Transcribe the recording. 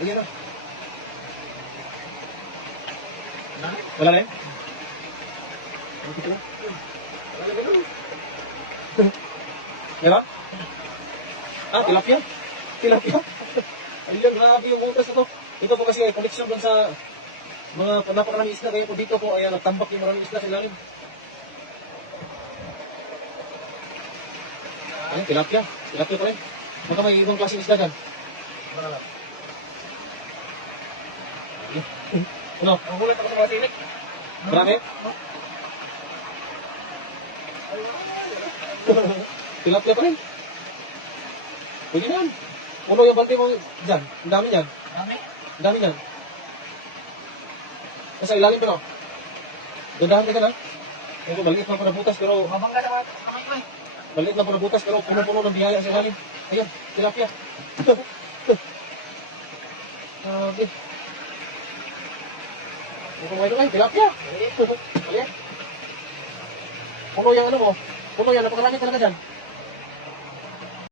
Ayan na. Wala na yun? Diba? Ah, tilapia? Tilapia? Ayun, grabe yung utas na to. Ito po kasi ay koleksyon dun sa mga napakaraming isla. Kaya po dito po, ayan, nagtambak yung maraming isla sa ilalim. Ayan, tilapia. Tilapia pa rin. Baka may ibang klaseng isla dyan. Ano? Ang hulat ako sa mga silik. Marami? Tilapia pa rin. Pwede na yan. Puno yung balde mo dyan. Ang dami yan. Ang dami yan. Nasa ilalim pero. Dadahan ka na. Ito, maliit lang po na butas pero. Mabangga na mga kamay ko eh. Maliit lang po na butas pero puno-puno ng biyaya sa ilalim. Ayan, tilapia. Grabe. Ito mo ito ay, tilapia. Ayan. Puno yung ano mo. Puno yan, napakalaki talaga dyan.